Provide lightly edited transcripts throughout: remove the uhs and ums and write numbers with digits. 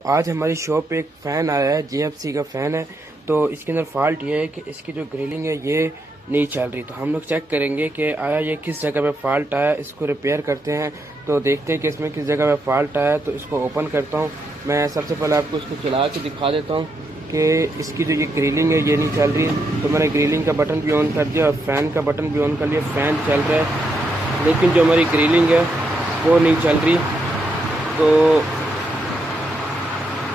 आज हमारी शॉप पे एक फ़ैन आया है, JFC का फ़ैन है। तो इसके अंदर फॉल्ट ये है कि इसकी जो ग्रिलिंग है ये नहीं चल रही। तो हम लोग चेक करेंगे कि आया ये किस जगह पे फॉल्ट आया, इसको रिपेयर करते हैं। तो देखते हैं कि इसमें किस जगह पे फॉल्ट आया। तो इसको ओपन करता हूँ। मैं सबसे पहले आपको इसको चला के दिखा देता हूँ कि इसकी जो ये ग्रिलिंग है ये नहीं चल रही। तो मैंने ग्रिलिंग का बटन भी ऑन कर दिया और फ़ैन का बटन भी ऑन कर लिया। फ़ैन चल रहा है लेकिन जो हमारी ग्रिलिंग है वो नहीं चल रही।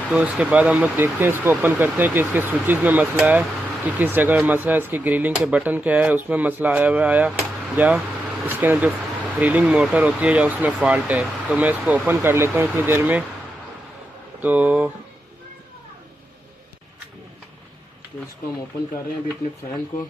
तो इसके बाद हम लोग देखते हैं, इसको ओपन करते हैं कि इसके स्विचेस में मसला है कि किस जगह में मसला है, इसकी ग्रिलिंग के बटन क्या है उसमें मसला आया या इसके अंदर जो ग्रिलिंग मोटर होती है या उसमें फॉल्ट है। तो मैं इसको ओपन कर लेता हूँ इतनी देर में। तो इसको हम ओपन कर रहे हैं अभी अपने फ़ैन को।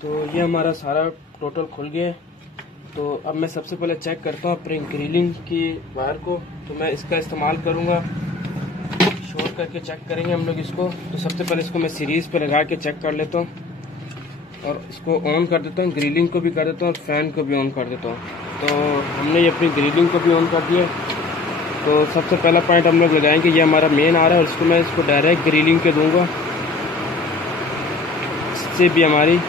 तो ये हमारा सारा टोटल खुल गया है। तो अब मैं सबसे पहले चेक करता हूँ अपनी ग्रिलिंग की वायर को। तो मैं इसका इस्तेमाल करूँगा, शॉर्ट करके चेक करेंगे हम लोग इसको। तो सबसे पहले इसको मैं सीरीज़ पे लगा के चेक कर लेता हूँ और इसको ऑन कर देता हूँ, ग्रिलिंग को भी कर देता हूँ और फ़ैन को भी ऑन कर देता हूँ। तो हमने ये अपनी ग्रिलिंग को भी ऑन कर दिया। तो सबसे पहला पॉइंट हम लोग लगाएंगे, ये हमारा मेन आ रहा है और इसको मैं डायरेक्ट ग्रिलिंग के दूँगा। इससे भी हमारी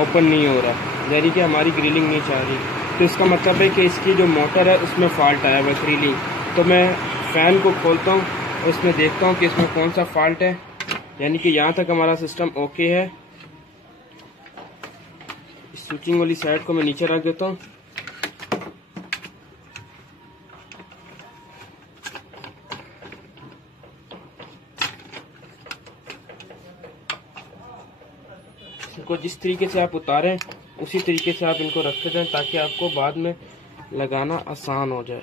ओपन नहीं हो रहा, यानी कि हमारी ग्रिलिंग नहीं चल रही। तो इसका मतलब है कि इसकी जो मोटर है उसमें फॉल्ट आया हुआ ग्रिलिंग। तो मैं फ़ैन को खोलता हूँ और इसमें देखता हूँ कि इसमें कौन सा फॉल्ट है, यानी कि यहाँ तक हमारा सिस्टम ओके है। इस स्विचिंग वाली साइड को मैं नीचे रख देता हूँ। इनको जिस तरीके से आप उतारें उसी तरीके से आप इनको रखते जाएं ताकि आपको बाद में लगाना आसान हो जाए।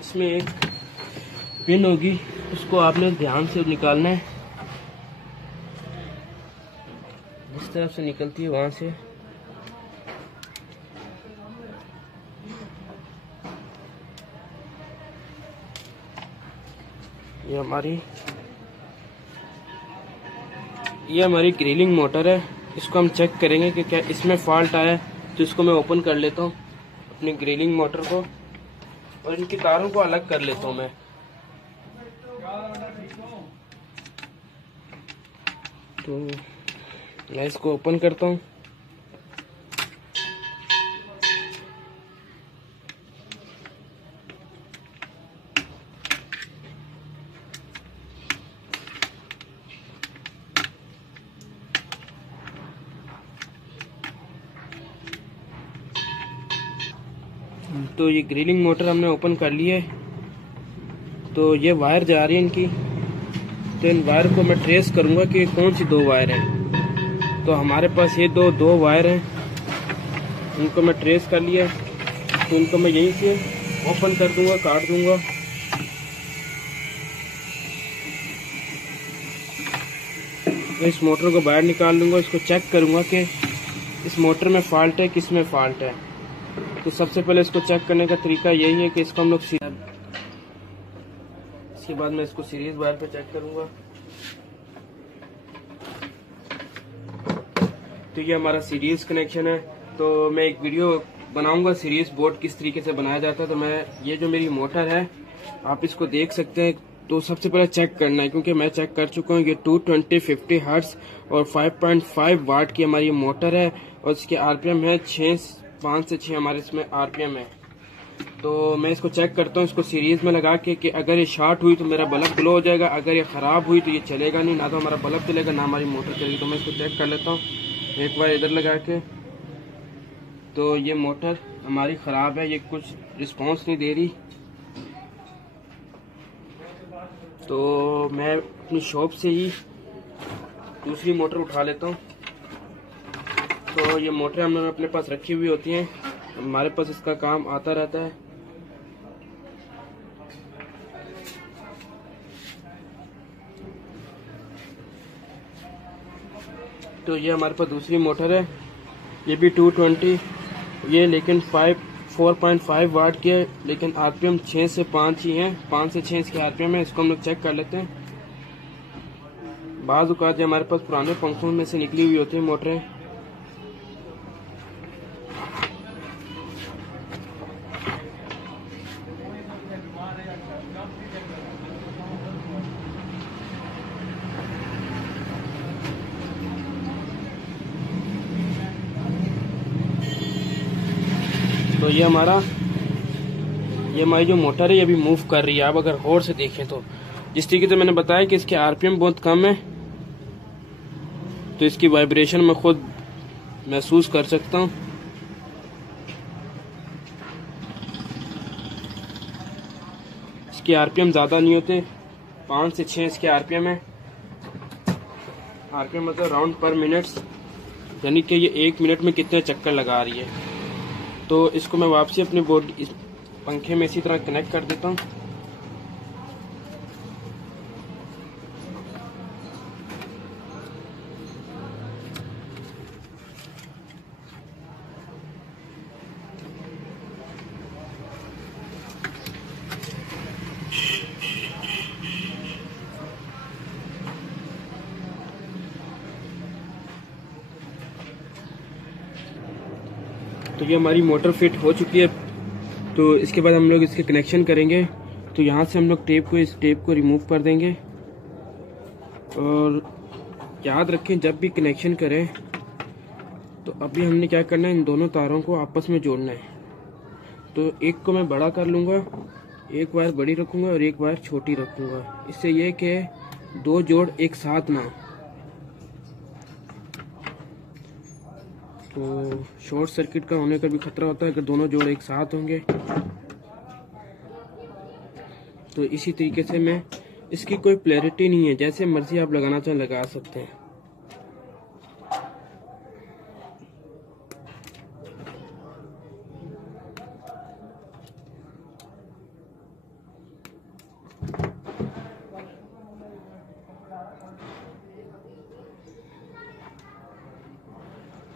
इसमें एक पिन होगी, उसको आपने ध्यान से निकालना है। जिस तरफ से निकलती है वहां से ये हमारी ग्रिलिंग मोटर है। इसको हम चेक करेंगे कि क्या इसमें फॉल्ट आया है। तो इसको मैं ओपन कर लेता हूँ अपनी ग्रिलिंग मोटर को और इनकी तारों को अलग कर लेता हूँ मैं। तो मैं इसको ओपन करता हूँ। तो ये ग्रिलिंग मोटर हमने ओपन कर ली है। तो ये वायर जा रही है इनकी। तो इन वायर को मैं ट्रेस करूंगा कि कौन सी दो वायर हैं। तो हमारे पास ये दो वायर हैं, इनको मैं ट्रेस कर लिया। तो इनको मैं यहीं से ओपन कर दूंगा, काट दूंगा। मैं इस मोटर को बाहर निकाल लूंगा। इसको चेक करूंगा कि इस मोटर में फॉल्ट है, किस में फॉल्ट है। तो सबसे पहले इसको चेक करने का तरीका यही है कि इसको हम लोग इसके बाद मैं इसको सीरीज वायर पे चेक करूंगा। तो ये हमारा सीरीज कनेक्शन है। तो मैं एक वीडियो बनाऊंगा सीरीज बोर्ड किस तरीके से बनाया जाता है। तो मैं ये जो मेरी मोटर है आप इसको देख सकते हैं। तो सबसे पहले चेक करना है, क्योंकि मैं चेक कर चुका हूँ। ये 220/50 हर्ट्ज और 5.5 वाट की हमारी मोटर है और इसके आरपीएम है 5 से 6 हमारे इसमें आरपीएम है। तो मैं इसको चेक करता हूँ इसको सीरीज में लगा के कि अगर ये शॉर्ट हुई तो मेरा बल्ब ग्लो हो जाएगा, अगर ये ख़राब हुई तो ये चलेगा नहीं, ना तो हमारा बल्ब चलेगा ना हमारी मोटर चलेगी। तो मैं इसको चेक कर लेता हूँ एक बार इधर लगा के। तो ये मोटर हमारी ख़राब है, ये कुछ रिस्पॉन्स नहीं दे रही। तो मैं अपनी शॉप से ही दूसरी मोटर उठा लेता हूँ। तो ये मोटरें हमने अपने पास रखी हुई होती हैं, हमारे पास इसका काम आता रहता है। तो ये हमारे पास दूसरी मोटर है, ये भी 220, ये लेकिन 4.5 वाट की है, लेकिन आरपीएम 6 से 5 ही हैं, 5 से 6 इसके आरपीएम है। इसको हम लोग चेक कर लेते हैं। बाज़ औक़ात हमारे पास पुराने पंखों में से निकली हुई होती है मोटरें। तो ये हमारी जो मोटर है ये भी मूव कर रही है। आप अगर गौर से देखें तो जिस तरीके से मैंने बताया कि इसके आरपीएम बहुत कम है, तो इसकी वाइब्रेशन मैं खुद महसूस कर सकता हूँ। इसके आरपीएम ज़्यादा नहीं होते, 5 से 6 इसके आरपीएम है। आरपीएम मतलब राउंड पर मिनट्स, यानी कि ये 1 मिनट में कितने चक्कर लगा रही है। तो इसको मैं वापसी अपनी बोर्ड इस पंखे में इसी तरह कनेक्ट कर देता हूँ। तो ये हमारी मोटर फिट हो चुकी है। तो इसके बाद हम लोग इसके कनेक्शन करेंगे। तो यहाँ से हम लोग इस टेप को रिमूव कर देंगे। और याद रखें जब भी कनेक्शन करें तो अभी हमने क्या करना है, इन दोनों तारों को आपस में जोड़ना है। तो एक को मैं बड़ा कर लूँगा, एक वायर बड़ी रखूँगा और एक वायर छोटी रखूँगा। इससे ये कि 2 जोड़ एक साथ ना, तो शॉर्ट सर्किट का होने का भी खतरा होता है अगर दोनों जोड़ एक साथ होंगे। तो इसी तरीके से मैं, इसकी कोई क्लैरिटी नहीं है, जैसे मर्जी आप लगाना चाहें लगा सकते हैं।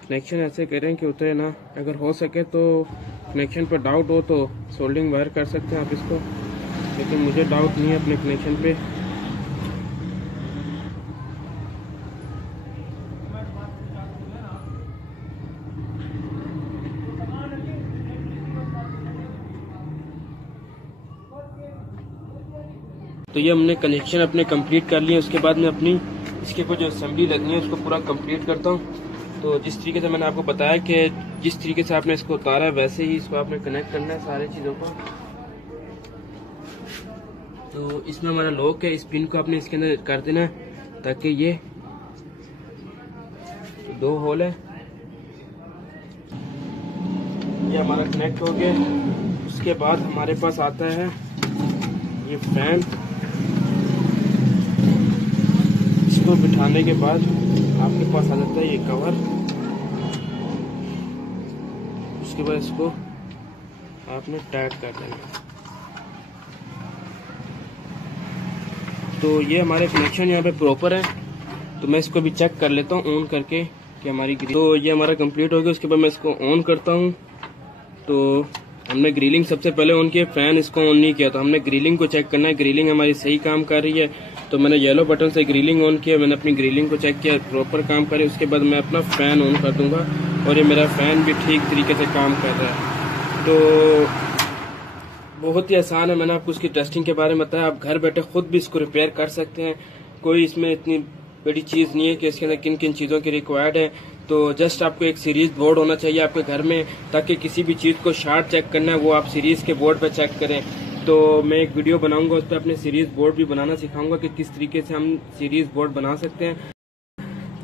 कनेक्शन ऐसे करें कि उतरे ना। अगर हो सके तो कनेक्शन पर डाउट हो तो सोल्डिंग वायर कर सकते हैं आप इसको, लेकिन मुझे डाउट नहीं है अपने कनेक्शन पे। तो ये हमने कनेक्शन अपने कंप्लीट कर लिए। उसके बाद मैं अपनी इसके को जो असेंबली लगनी है उसको पूरा कंप्लीट करता हूँ। तो जिस तरीके से मैंने आपको बताया कि जिस तरीके से आपने इसको उतारा है वैसे ही इसको आपने कनेक्ट करना है सारी चीज़ों को। तो इसमें हमारा लॉक है, इस पिन को आपने इसके अंदर कर देना है ताकि ये 2 होल है, ये हमारा कनेक्ट हो गया। उसके बाद हमारे पास आता है ये फैन। इसको बिठाने के बाद आपके पास आ जाता है ये कवर। उसके बाद इसको आपने टाइट कर देना। तो ये हमारे कनेक्शन यहाँ पे प्रॉपर है। तो मैं इसको भी चेक कर लेता हूँ ऑन करके कि हमारी तो ये हमारा कंप्लीट हो गया। उसके बाद मैं इसको ऑन करता हूँ। तो हमने ग्रिलिंग सबसे पहले ऑन किया, फैन इसको ऑन नहीं किया। तो हमने ग्रिलिंग को चेक करना है, ग्रिलिंग हमारी सही काम कर रही है। तो मैंने येलो बटन से ग्रिलिंग ऑन किया, मैंने अपनी ग्रिलिंग को चेक किया प्रॉपर काम करे। उसके बाद मैं अपना फ़ैन ऑन कर दूंगा और ये मेरा फ़ैन भी ठीक तरीके से काम कर रहा है। तो बहुत ही आसान है, मैंने आपको उसकी टेस्टिंग के बारे में बताया। आप घर बैठे खुद भी इसको रिपेयर कर सकते हैं। कोई इसमें इतनी बड़ी चीज़ नहीं है कि इसके अंदर किन किन चीज़ों की रिक्वायर्ड है। तो जस्ट आपको एक सीरीज बोर्ड होना चाहिए आपके घर में, ताकि किसी भी चीज़ को शार्ट चेक करना है वो आप सीरीज़ के बोर्ड पर चेक करें। तो मैं एक वीडियो बनाऊंगा, उस पर अपने सीरीज बोर्ड भी बनाना सिखाऊंगा कि किस तरीके से हम सीरीज बोर्ड बना सकते हैं।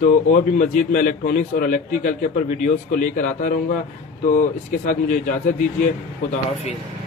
तो और भी मजीद मैं इलेक्ट्रॉनिक्स और इलेक्ट्रिकल के ऊपर वीडियोस को लेकर आता रहूँगा। तो इसके साथ मुझे इजाज़त दीजिए। खुदा हाफिज़।